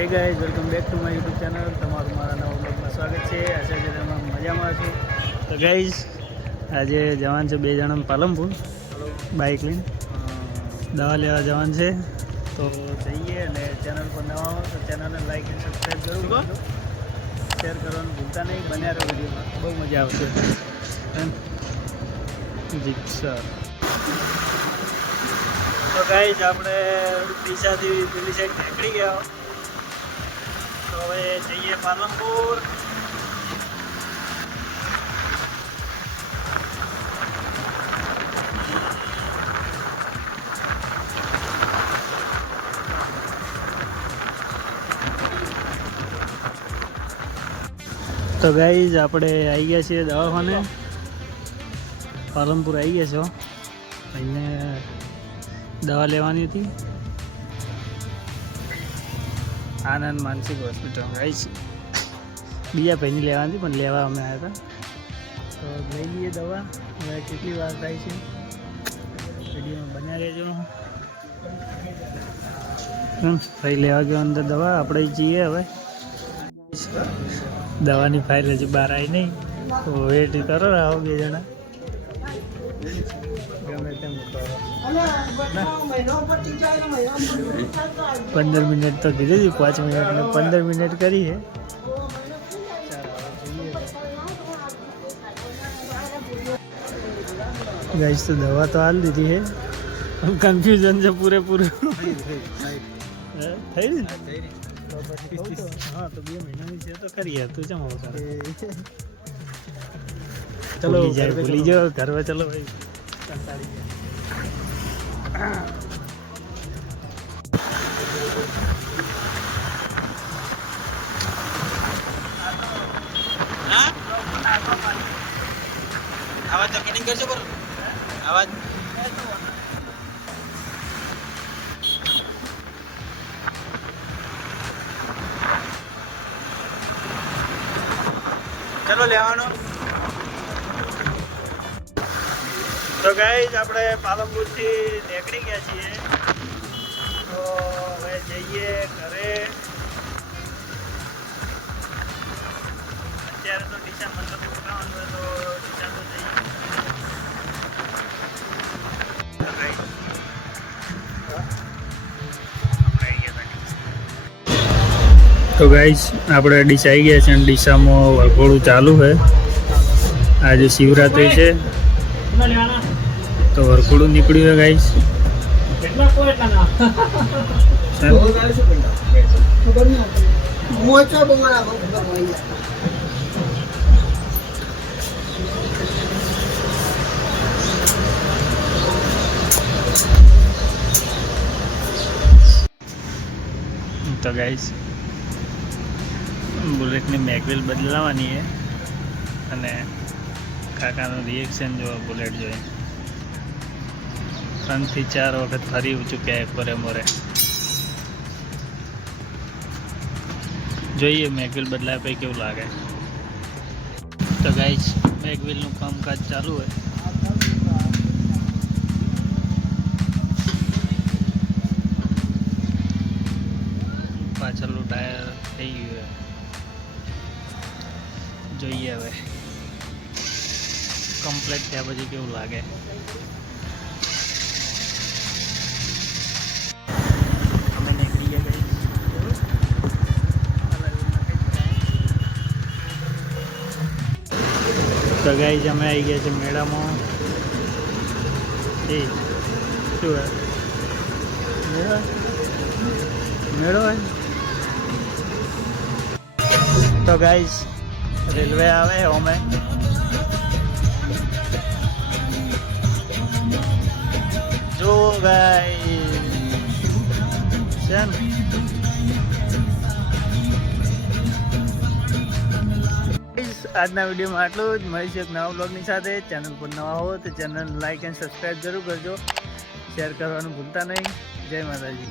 Hey guys, welcome back to my YouTube channel. તમારું મારા નવા બ્લોગમાં સ્વાગત છે. આશા છે તમે મજામાં છો. તો ગાઈઝ, આજે જવાન છે 2 જણા પાલનપુર બાઇક લઈને દવા લેવા જવાનું છે. તો જઈએ અને ચેનલ પર નવા હો તો ચેનલને લાઈક અને સબસ્ક્રાઈબ જરૂર કરજો. શેર કરવાનું ભૂલતા નહીં. બન્યા રહો વિડીયોમાં, બહુ મજા આવશે. જી સર. તો ગાઈઝ, આપણે ડીસાથી પેલી સાઈડ નીકળી ગયા. તો હવે જઈએ પાલનપુર. તો ગાઈઝ, આપણે આવી ગયા છીએ દવાખાને. પાલનપુર આવી ગયા છો. અહીંયા દવા લેવાની હતી. આનંદ માનસિક હોસ્પિટલ ગાઈઝ. બીજા ભાઈની લેવાની હતી પણ લેવા અમે આવ્યા હતા. તો લઈ લઈએ દવા. હવે કેટલી વાર થાય છે વિડીયોમાં બન્યા રહેજો. ભાઈ લેવા ગયો અંદર દવા. આપણે જઈએ હવે. દવાની ફાઇલ હજી બહાર આવી નહીં, તો વેટ કરો આવો 2 જણા. ગમે તેમ કરો. 15 મિનિટ તો કીધી હતી, 5 મિનિટ ને 15 મિનિટ કરી છે. ગાઈસ, તો દવા તો હાલ દીધી છે. કન્ફ્યુઝન છે પૂરેપૂરું. થઈ ને? હા, તો 2 મહિનાની છે તો કરીએ. તું ચમ આવો કરે? ચલો ભૂલી જાઓ ઘરમાં. ચલો ભાઈ, કંટાળી ગયા. आवाज कटिंग करजो पर आवाज चलो लेवानो. તો ગાઈઝ, આપણે પાલનપુરથી નીકળી ગયા છીએ. તો હવે જઈએ ઘરે. અત્યારે તો ડીસા મતલબ ઉઠાવવાનું હોય તો ડીસા તો જઈએ. તો ગાઈઝ, આપણે ડીસા આવી ગયા છે અને ડીસામાં વરઘોડું ચાલુ છે. આજે શિવરાત્રી છે તો વરઘોડું નીકળ્યું છે ગાઈઝ. તો ગાઈઝ, બુલેટની મેગવેલ બદલાવાની છે અને કાકાનું રિએક્શન જો બુલેટ જોઈએ. 3 થી 4 વખત ફરી ચૂક્યા એકરે મોરે. જોઈએ મેગવેલ બદલાય પછી કેવું લાગે. તો ગાઈઝ, મેગવેલનું કામકાજ ચાલુ હોય. પાછળનું ટાયર થઈ ગયું. જોઈએ હવે કમ્પ્લીટ થયા પછી કેવું લાગે. અમે નીકળી ગયા. તો ગાઈઝ, અમે આવી ગયા છે મેળામાં. એ શું હે? મેળો હોય. તો ગાઈઝ, રેલવે આવે અમે. જો ગાઈઝ છે ને, આજના વિડીયોમાં આટલું જ. મળીશું એક નવા બ્લોગની સાથે. ચેનલ પર નવા હો તો ચેનલ લાઈક અને સબસ્ક્રાઈબ જરૂર કરજો. શેર કરવાનું ભૂલતા નહીં. જય માતાજી.